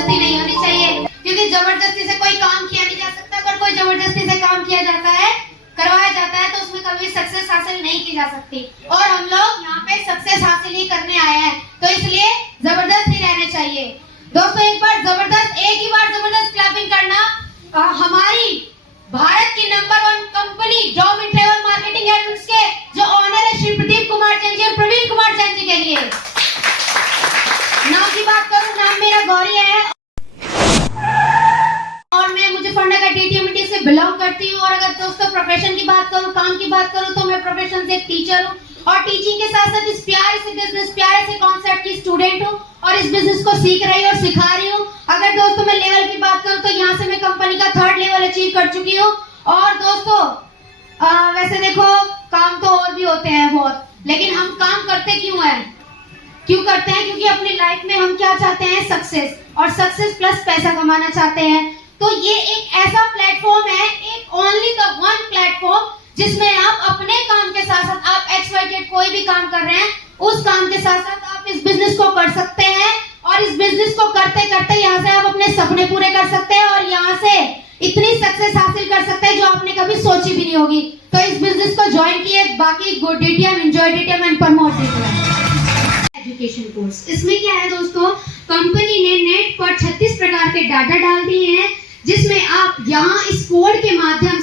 जबरदस्ती नहीं होनी चाहिए, क्योंकि जबरदस्ती से कोई काम किया नहीं जा सकता। अगर कोई जबरदस्ती से काम किया जाता है, करवाया जाता है, तो उसमें कभी सक्सेस हासिल नहीं की जा सकती। और हम लोग यहाँ पे सक्सेस हासिल ही करने आए हैं, तो इसलिए जबरदस्त ही रहने चाहिए। दोस्तों एक बार जबरदस्त क्लैपिंग करना हमारी भारत की नंबर 1 कंपनी डॉम इन ट्रेवल मार्केटिंग एजेंट्स के जो ऑनर है श्री प्रदीप कुमार जैन जी और प्रवीण कुमार जैन जी के लिए। नाम की बात करूं, नाम मेरा गौरी है और मैं मुजफ्फरनगर डीटीएमटी से बिलोंग करती हूँ। और अगर दोस्तों प्रोफेशन की बात करूँ, काम की बात करूँ, तो मैं प्रोफेशन से एक टीचर हूँ और टीचिंग के साथ साथ इस प्यारे से बिजनेस, प्यारे से कॉन्सेप्ट की स्टूडेंट हूँ और इस बिजनेस को सीख रही और सिखा रही हूँ। अगर दोस्तों मैं लेवल की बात करूँ तो यहाँ से मैं कंपनी का 3rd लेवल अचीव कर चुकी हूँ। और दोस्तों वैसे देखो काम तो और भी होते हैं बहुत, लेकिन हम काम करते क्यों करते हैं? क्योंकि अपनी लाइफ में हम क्या चाहते हैं? सक्सेस, और सक्सेस प्लस पैसा कमाना चाहते हैं। तो ये एक ऐसा प्लेटफॉर्म है, एक ओनली द वन प्लेटफॉर्म, जिसमें आप अपने काम के साथ साथ आप XYZ कोई भी काम कर रहे हैं, उस काम के साथ साथ आप इस बिजनेस को कर सकते हैं। और इस बिजनेस को करते करते यहाँ से आप अपने सपने पूरे कर सकते हैं और यहाँ से इतनी सक्सेस हासिल कर सकते हैं जो आपने कभी सोची भी नहीं होगी। तो इस बिजनेस को ज्वाइन किए, बाकी good DTM, enjoy DTM and promote DTM education course. इसमें क्या है दोस्तों, कंपनी ने नेट पर 36 प्रकार के डाटा डाल दिए हैं, जिसमें आप यहाँ इस कोड के माध्यम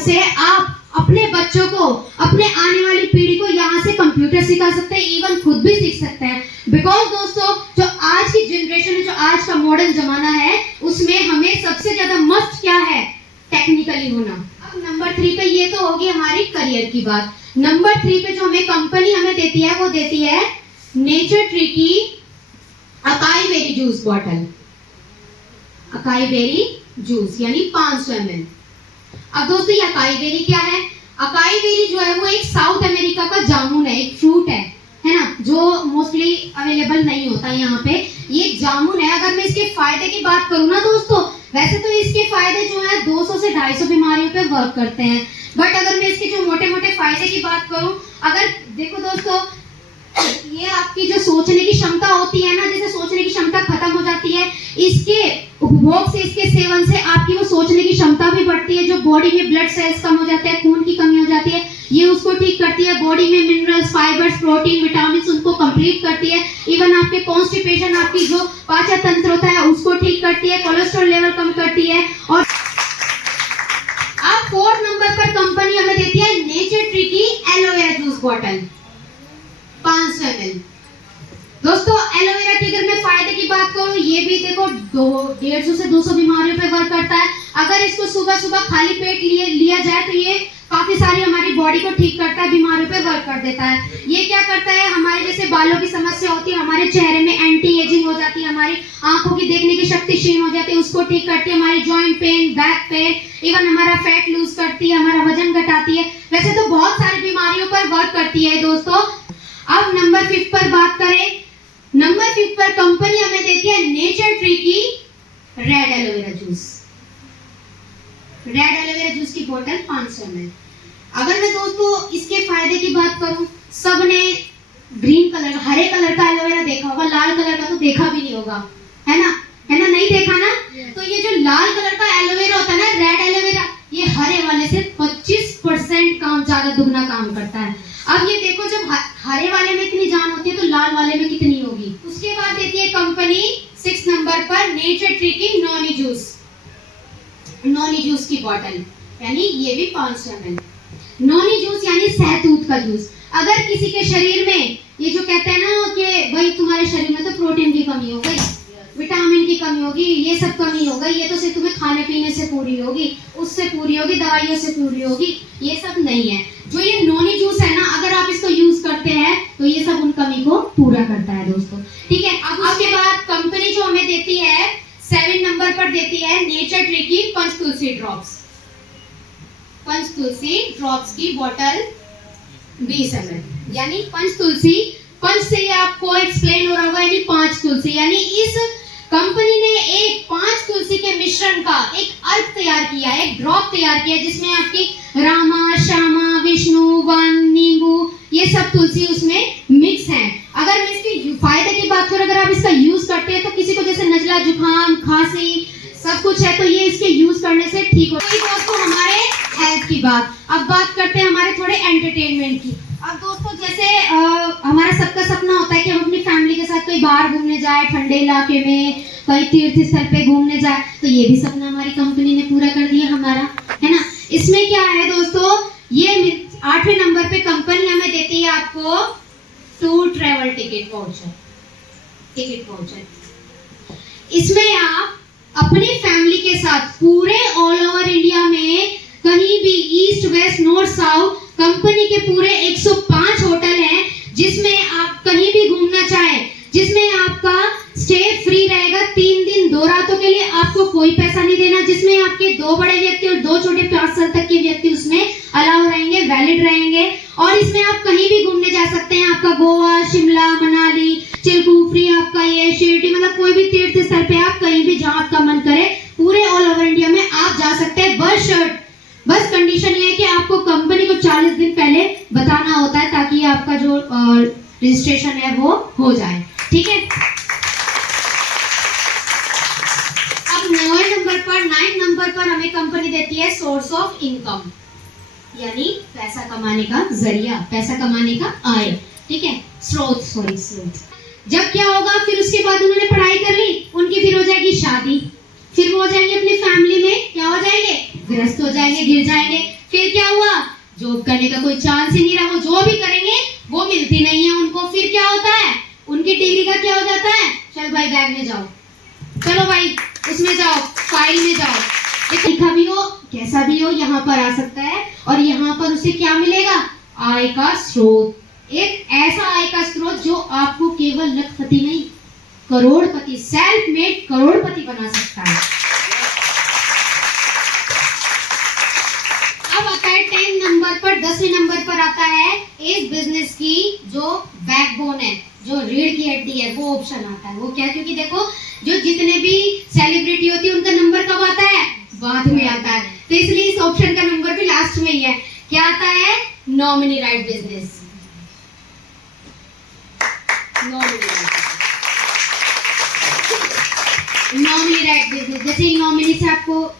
से आप अपने बच्चों को, अपने आने वाली पीढ़ी को यहाँ से कंप्यूटर सिखा सकते हैं, इवन खुद भी सीख सकते हैं। बिकॉज दोस्तों जो आज की जनरेशन है, जो आज का मॉडर्न जमाना है, उसमें हमें सबसे ज्यादा मस्ट क्या है? टेक्निकली होना। अब नंबर 3 पे ये तो होगी हमारी करियर की बात। नंबर 3 पे जो हमें कंपनी हमें देती है, वो देती है नेचर ट्री की acai berry juice bottle. Acai berry juice यानी 500 ml। अब दोस्तों ये अकाई बेरी क्या है? अकाई बेरी जो है वो एक साउथ अमेरिका का जामुन है, एक फ्रूट है ना, जो मोस्टली अवेलेबल नहीं होता यहाँ पे। ये जामुन है। अगर मैं इसके फायदे की बात करूँ ना दोस्तों, वैसे तो इसके फायदे जो है 200 से 250 बीमारियों पे वर्क करते हैं, बट अगर मैं इसके जो मोटे मोटे फायदे की बात करूँ, अगर देखो दोस्तों, ये आपकी जो सोचने की क्षमता होती है ना, जैसे सोचने की क्षमता खत्म हो जाती है, इसके उपभोग से, इसके सेवन से आपकी वो सोचने की क्षमता भी बढ़ती है। जो बॉडी में ब्लड सेल्स कम हो जाते हैं, खून की कमी हो जाती है, ये उसको ठीक करती है। बॉडी में मिनरल्स, फाइबर्स, प्रोटीन, विटामिन उनको कंप्लीट करती है। इवन आपके कॉन्स्टिपेशन, आपकी जो पाचन तंत्र होता है, उसको ठीक करती है। कोलेस्ट्रॉल लेवल कम करती है। और अब 4th नंबर पर कंपनी हमें देती है नेचर ट्री की एलोवेरा जूस बॉटल 500 ml। दोस्तों एलोवेरा की अगर मैं फायदे की बात करूं, ये भी देखो 150 से 200 बीमारियों पे वर्क करता है। अगर इसको सुबह सुबह खाली पेट लिया जाए तो ये काफी सारी हमारी बॉडी को ठीक करता है, बीमारियों पे वर्क कर देता है। ये क्या करता है, हमारे जैसे बालों की समस्या होती है, हमारे चेहरे में एंटी एजिंग हो जाती है, हमारी आंखों की देखने की शक्ति क्षीण हो जाती है, उसको ठीक करती है। हमारी joint pain, back pain, even हमारा फैट लूज करती है, हमारा वजन घटाती है। वैसे तो बहुत सारी बीमारियों पर वर्क करती है दोस्तों। अब नंबर 5 पर बात करें, नंबर 5 पर कंपनी हमें देती है नेचर ट्री की red aloe vera juice. Red aloe vera juice की बोतल 500 ml। अगर मैं दोस्तों इसके फायदे की बात करूं, सबने ग्रीन कलर, हरे कलर का एलोवेरा देखा होगा, लाल कलर का तो देखा भी नहीं होगा, है ना? नहीं देखा ना? तो ये जो लाल कलर का एलोवेरा होता है ना, रेड एलोवेरा, ये हरे वाले से 25% काम, ज्यादा दुगना काम करता है। अब ये देखो, जब हरे वाले में इतनी जान होती है तो लाल वाले में कितनी होगी। उसके बाद देती है कंपनी 6 नंबर पर नेचर ट्री की नॉनी जूस की बोतल, यानी ये भी 500 ml। नॉनी जूस यानी सहतूत का जूस। अगर किसी के शरीर में, ये जो कहते हैं ना कि भाई तुम्हारे शरीर में तो प्रोटीन की कमी हो गई, विटामिन की कमी होगी, ये सब कमी हो गई, ये तो सिर्फ तुम्हें खाने पीने से पूरी होगी, उससे पूरी होगी, दवाइयों से पूरी होगी, ये सब नहीं है। जो ये नॉनी जूस है ना, अगर आप इसको यूज करते हैं तो ये सब उन कमी को पूरा करता है दोस्तों। ठीक है। अब उसके बाद कंपनी जो हमें देती है 7 नंबर पर देती है नेचर ट्री की पंचतुलसी ड्रॉप्स की बोतल 20 ml। यानी पंचतुलसी, पंच से आपको एक्सप्लेन हो रहा होगा, यानी 5 तुलसी, यानी इस कंपनी ने एक 5 तुलसी के मिश्रण का एक अर्क तैयार किया है, एक ड्रॉप तैयार किया, जिसमें आपकी रामा, श्यामा, विष्णु, वन, नींबू, ये सब तुलसी उसमें मिक्स हैं। अगर मैं इसके फायदे की बात करूं, अगर आप इसका यूज करते हैं तो किसी को ठीक हो। तो दोस्तों हमारे हेल्थ की बात, अब बात करते हैं हमारे थोड़े एंटरटेनमेंट की। अब दोस्तों जैसे हमारा सबका सपना होता है कि हम अपनी फैमिली के साथ कहीं बाहर घूमने जाए, ठंडे इलाके में, कहीं तीर्थ स्थल पे घूमने जाए। तो ये भी सपना हमारी कंपनी ने पूरा कर दिया हमारा, है ना। इसमें क्या है दोस्तों, ये 8वें नंबर पे कंपनी हमें देती है आपको टूर ट्रेवल टिकट वाउचर। इसमें आप अपनी फैमिली के साथ पूरे ऑल ओवर इंडिया में कहीं भी, east west north south, company के पूरे 105 होटल हैं जिसमें आप कहीं भी घूमना चाहें, जिसमें आपका स्टे फ्री रहेगा 3 दिन 2 रातों के लिए, आपको कोई पैसा नहीं देना, जिसमें आपके 2 बड़े व्यक्ति और 2 छोटे 5 साल तक के व्यक्ति उसमें अलाउ रहेंगे, वैलिड रहेंगे। और इसमें आप कहीं भी घूमने जा सकते हैं, आपका गोवा, शिमला, मनाली, चिलकुफरी, आपका ये शिरडी, मतलब कोई भी तीर्थ स्थल पे आप कहीं भी जहां आपका मन करे पूरे ऑल ओवर इंडिया में आप जा सकते हैं। बस कंडीशन ये है कि आपको कंपनी को 40 दिन पहले बताना होता है ताकि आपका जो रजिस्ट्रेशन है वो हो जाए, ठीक है। अब 9 नंबर पर हमें कंपनी देती है सोर्स ऑफ इनकम, यानी पैसा कमाने का जरिया, पैसा कमाने का आय, ठीक है, स्रोत। जब क्या होगा, फिर उसके बाद उन्होंने पढ़ाई कर ली, उनकी फिर हो जाएगी शादी, फिर वो हो जाएंगे अपनी फैमिली में, क्या हो जाएंगे, ग्रस्त हो जाएंगे, गिर जाएंगे। फिर क्या हुआ, जॉब करने का कोई चांस ही नहीं रहा, वो जो भी करेंगे वो मिलती नहीं है उनको। फिर क्या होता है, उनकी डिग्री का क्या हो जाता है, चल भाई बैग में जाओ, चलो भाई उसमें जाओ, फाइल में जाओ, लिखा भी हो कैसा भी हो यहाँ पर आ सकता है। और यहाँ पर उसे क्या मिलेगा, आय का स्रोत, एक ऐसा आय का स्रोत जो आपको केवल लखपति नहीं, करोड़पति, सेल्फ मेड करोड़पति बना सकता है। अब आता है 10 नंबर पर, 10वें नंबर पर आता है इस बिजनेस की जो बैकबोन है, जो रीढ़ की हड्डी है, वो ऑप्शन आता है। वो क्या, क्योंकि देखो जो जितने भी सेलिब्रिटी होती है उनका नंबर कब आता है, बाद में आता है, तो इसलिए इस ऑप्शन का नंबर भी लास्ट में ही है। क्या आता है, nominee right business. Nominee right business, जैसे नॉमिनी से आपको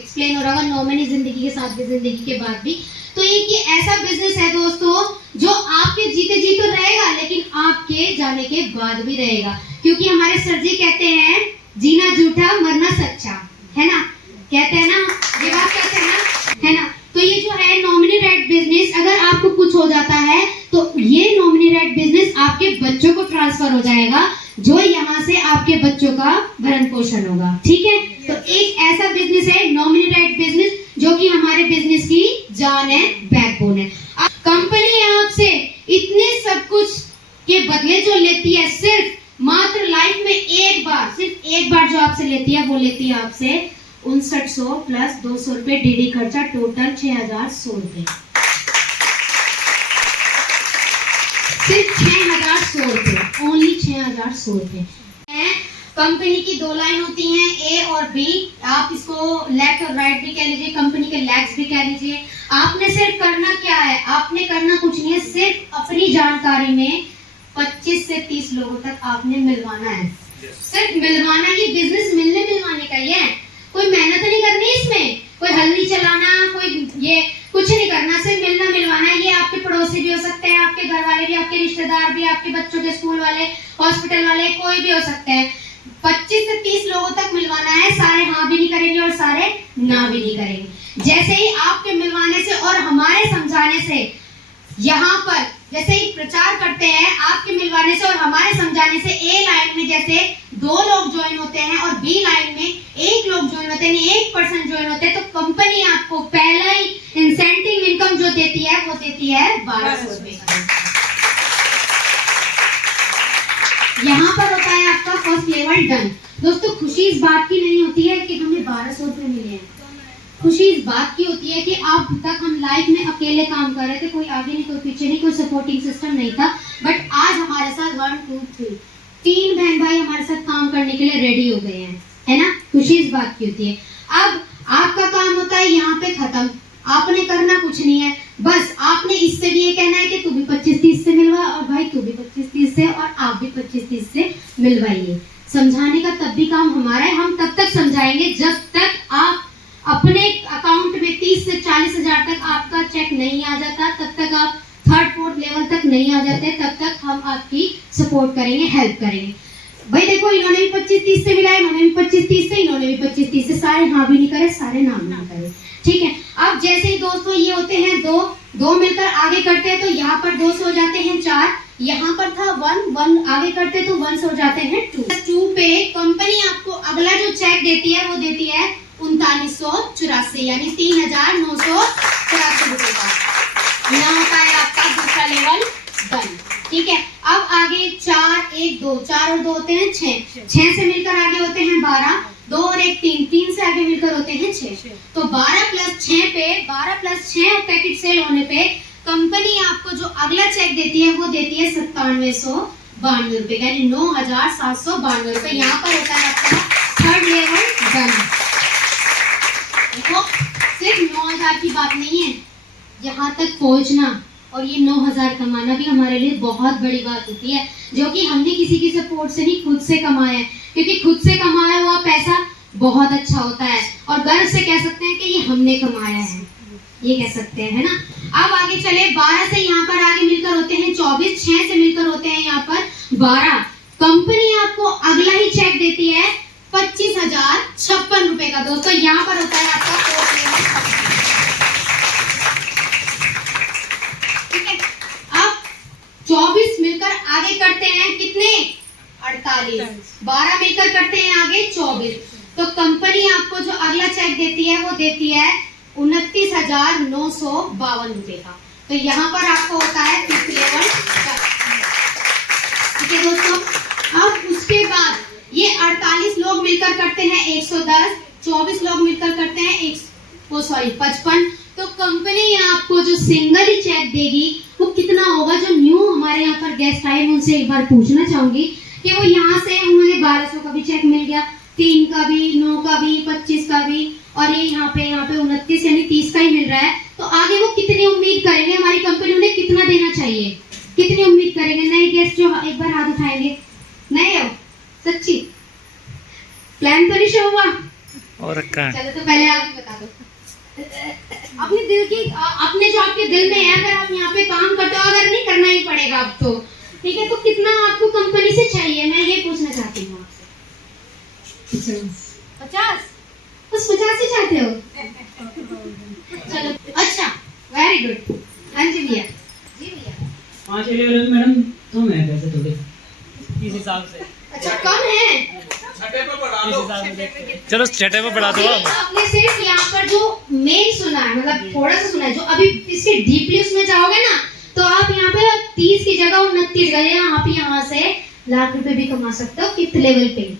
एक्सप्लेन हो रहा होगा, नॉमिनी जिंदगी के साथ भी, जिंदगी के बाद भी। तो एक ये ऐसा बिजनेस है दोस्तों जो आपके जीते जी तो रहेगा, लेकिन आपके जाने के बाद भी रहेगा, क्योंकि हमारे सर जी कहते हैं जीना झूठा मरना सच्चा, है ना, कहते हैं ना, ये बात कहते हैं ना, है ना। तो ये जो है नॉमिनी राइट बिजनेस, अगर आपको कुछ हो जाता है तो ये नॉमिनी राइट बिजनेस आपके बच्चों को ट्रांसफर हो जाएगा, जो यहाँ से आपके बच्चों का भरण पोषण होगा, ठीक है। तो एक ऐसा बिजनेस है नॉमिनी राइट बिजनेस जो कि हमारे बिजनेस की जान है, बैकबोन है। कंपनी आपसे इतने सब कुछ के बदले जो लेती है, सिर्फ मात्र लाइफ में एक बार, सिर्फ एक बार जो आपसे लेती है, वो लेती है आपसे 5900 प्लस 200 रुपए डीडी खर्चा, टोटल 6100 रुपए, सिर्फ 6100 रुपए, ओनली 6100 रुपए। कंपनी की 2 लाइन होती हैं, ए और बी, आप इसको लेफ्ट और राइट भी कह लीजिए, कंपनी के लेग्स भी कह लीजिए। आपने सिर्फ करना क्या है, आपने करना कुछ नहीं है, सिर्फ अपनी जानकारी में 25 से 30 लोगों तक आपने मिलवाना है, सिर्फ मिलवाना। ये बिजनेस मिलवाने का ही है, कोई मेहनत नहीं करनी इसमें, कोई हल नहीं चलाना, कोई ये कुछ नहीं करना, सिर्फ मिलवाना है। ये आपके पड़ोसी भी हो सकते हैं, आपके घर वाले भी, आपके रिश्तेदार भी, आपके बच्चों के स्कूल वाले, हॉस्पिटल वाले, कोई भी हो सकते हैं। 25 से 30 लोगों तक मिलवाना है, सारे हाँ भी नहीं करेंगे और सारे ना भी नहीं करेंगे। जैसे ही आपके मिलवाने से और हमारे समझाने से, यहाँ पर जैसे ही प्रचार करते हैं, आपके मिलवाने से और हमारे समझाने से, ए लाइन में जैसे 2 लोग ज्वाइन होते हैं और बी लाइन में 1 लोग ज्वाइन होते हैं, 1% ज्वाइन होते हैं, तो कंपनी आपको पहला ही इंसेंटिव इनकम जो देती है वो देती है 1200 रुपए का। यहाँ पर होता है आपका फर्स्ट लेवल डन। दोस्तों खुशी इस बात की नहीं होती है कि हमें 1200 रुपए मिले हैं, खुशी इस बात की होती है कि अब तक हम लाइफ में अकेले काम कर रहे थे, कोई आगे नहीं, कोई पीछे नहीं, कोई सपोर्टिंग सिस्टम नहीं था, बट आज हमारे साथ 1 2 3 3 बहन भाई हमारे साथ काम करने के लिए रेडी हो गए हैं, है ना। खुशी इस बात की होती है। अब आपका काम होता है यहाँ पे खत्म, आपने करना कुछ नहीं है, बस आपने इससे भी ये कहना है कि तू भी 25-30 से मिलवा, और भाई तू भी 25-30 से, और आप भी 25-30 से मिलवाइए। समझाने का तब भी काम हमारा है, हम तब तक समझाएंगे जब तक आप अपने 40,000 तक आपका चेक नहीं आ जाता, तब तक आप 3rd-4th लेवल तक नहीं आ जाते, तब तक हम आपकी सपोर्ट करेंगे, हेल्प करेंगे। भाई देखो, इन्होंने भी 25-30 से मिला, इन्होंने भी 25-30 से, इन्होंने भी 25-30 से, सारे हाँ भी नहीं करे, सारे ना भी नहीं करे, ठीक है। अब जैसे ही दोस्तों ये होते हैं दो मिलकर आगे करते हैं तो यहाँ पर 2 से हो जाते हैं 4, यहाँ पर था 1 आगे करते तो 1 से हो जाते हैं 2 पे कंपनी आपको अगला जो चेक देती है वो देती है 3984, यानी 3984 रुपए का। यहाँ होता है आपका दूसरा लेवल डन, ठीक है। अब आगे 4 1 2, 4 और 2 होते हैं 6 से मिलकर आगे होते हैं 12, 2 और 1 3 से आगे मिलकर होते हैं 6। तो 12 प्लस 6 पैकेट सेल होने पे कंपनी आपको जो अगला चेक देती है वो देती है 9792 रुपए, यानी 9792 रुपए। यहाँ पर होता है आपका 3rd लेवल डन। देखो, सिर्फ 9000 की बात नहीं है, यहाँ तक पहुँचना और ये 9000 कमाना भी हमारे लिए बहुत बड़ी बात होती है, जो कि हमने किसी की सपोर्ट से नहीं, खुद से कमाया है, क्योंकि खुद से कमाया हुआ पैसा बहुत अच्छा होता है और गर्व से कह सकते हैं कि ये हमने कमाया है, ये कह सकते हैं, है ना। अब आगे चले, 12 से यहाँ पर आगे मिलकर होते हैं 24, 6 से मिलकर होते हैं यहाँ पर 12। कंपनी आपको अगला ही चेक देती है 25,056 रुपए का। दोस्तों यहाँ पर होता है आपका 4th लेवल, ठीक है। अब 24 मिलकर आगे करते हैं कितने, 48, 12 मिलकर करते हैं आगे 24, तो कंपनी आपको जो अगला चेक देती है वो देती है 29,952 रुपए का। तो यहाँ पर आपको होता है 5th लेवल, ठीक है दोस्तों। अब उसके बाद ये 48 लोग मिलकर करते हैं 110, 24 लोग मिलकर करते हैं 55। तो कंपनी आपको जो सिंगल ही चेक देगी वो कितना होगा। जो न्यू हमारे यहाँ पर गेस्ट आए मैं उनसे एक बार पूछना चाहूंगी कि वो यहाँ से उन्होंने 1200 का भी चेक मिल गया, 3 का भी, 9 का भी, 25 का भी, और ये यहाँ पे 29 यानी 30 का ही मिल रहा है, तो आगे वो कितनी उम्मीद करेंगे, हमारी कंपनी उन्हें कितना देना चाहिए, कितनी उम्मीद करेंगे। नए गेस्ट जो एक बार हाथ उठाएंगे, नए हो सच्ची, प्लान तो नहीं शो हुआ और चलो तो पहले आप ही बता दो अपने दिल की, अपने जो आपके दिल में है, अगर आप यहाँ पे काम करते हो, अगर नहीं करना ही पड़ेगा अब तो, ठीक है, तो कितना आपको कंपनी से चाहिए, मैं ये पूछना चाहती हूँ आपसे। 50, बस 50 ही चाहते हो, चलो अच्छा, वेरी गुड। हाँ जी भैया, जी भैया 5 लेवल मैडम कम है पैसे थोड़े इस हिसाब से। अच्छा कम है, छठे पे बढ़ा दो, चलो छठे पे बढ़ा दो। आपने सिर्फ यहाँ पर जो मेन सुना है, मतलब थोड़ा सा सुना है, जो अभी इसके डीपली उसमें जाओगे ना तो आप यहाँ पे 30 की जगह 29 गए, आप यहाँ से लाख रुपए भी कमा सकते हो 5th लेवल पे।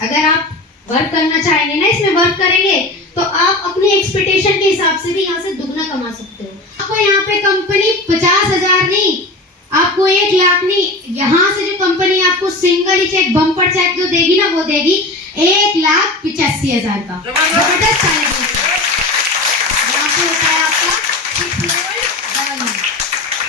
अगर आप वर्क करना चाहेंगे ना, इसमें वर्क करेंगे तो आप अपने एक्सपेक्टेशन के हिसाब से भी यहाँ से दुगना कमा सकते हो। आपको यहाँ पे कंपनी 50,000 नहीं, आपको 1 लाख नहीं, यहाँ से जो कंपनी आपको सिंगल ही चेक, बम्पर चेक जो देगी ना वो देगी 1,85,000 का। जबरदस्त है, यहाँ पे होता है आपका 6th लेवल डन।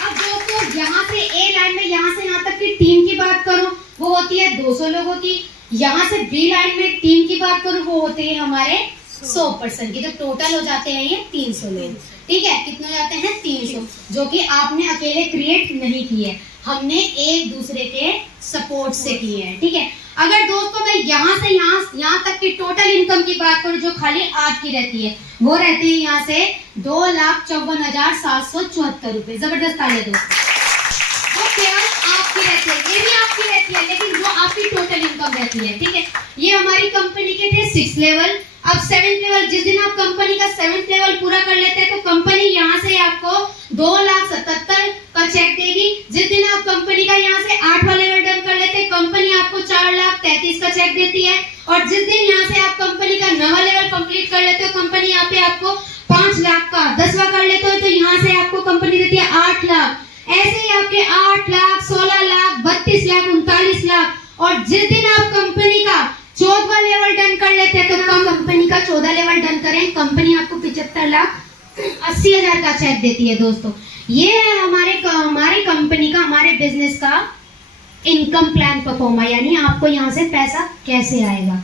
अब दोस्तों यहाँ से ए लाइन में, यहाँ से यहाँ तक की टीम की बात करूं वो होती है 200 लोगों की, यहाँ से बी लाइन में टीम की बात करूं वो होते हैं हमारे 100% की, तो टोटल हो जाते हैं ये 300 लोग, ठीक है। कितने हो जाते हैं 300, जो कि आपने अकेले क्रिएट नहीं किए, हमने एक दूसरे के सपोर्ट से किए हैं, ठीक है। अगर दोस्तों मैं यहाँ से यहाँ तक की टोटल इनकम की बात करूँ जो खाली आपकी रहती है वो रहती है यहाँ से 2,54,774 रुपए। जबरदस्त तालियां दोस्तों, वो केवल आपकी रहती है, ये भी आपकी रहती है, लेकिन जो आपकी टोटल इनकम रहती है, ठीक है। ये हमारी कंपनी के थे 6th लेवल। अब 7th लेवल, जिस दिन आप कंपनी का 7th लेवल पूरा कर लेते हैं तो कंपनी यहाँ से आपको 2,77,000 का चेक देगी। जिस दिन आप कंपनी का यहाँ से 8वां लेवल डन कर लेते हैं कंपनी आपको 4,33,000 का चेक देती है। और जिस दिन यहाँ से आप कंपनी का 9वां लेवल कंप्लीट कर लेते हो कंपनी यहाँ पे आपको 5 लाख का 10वां कर लेते हो तो यहाँ से आपको कंपनी देती है 8 लाख। ऐसे ही आपके 8 लाख, 16 लाख, 32 लाख, 39 लाख। और जिस दिन आप कंपनी का 14वां लेवल डन कर लेते हैं तो कंपनी का 14 लेवल डन करें कंपनी आपको 75,80,000 का चेक देती है। दोस्तों ये है हमारे कंपनी का, हमारे बिजनेस का इनकम प्लान परफॉर्मा, यानी आपको यहाँ से पैसा कैसे आएगा।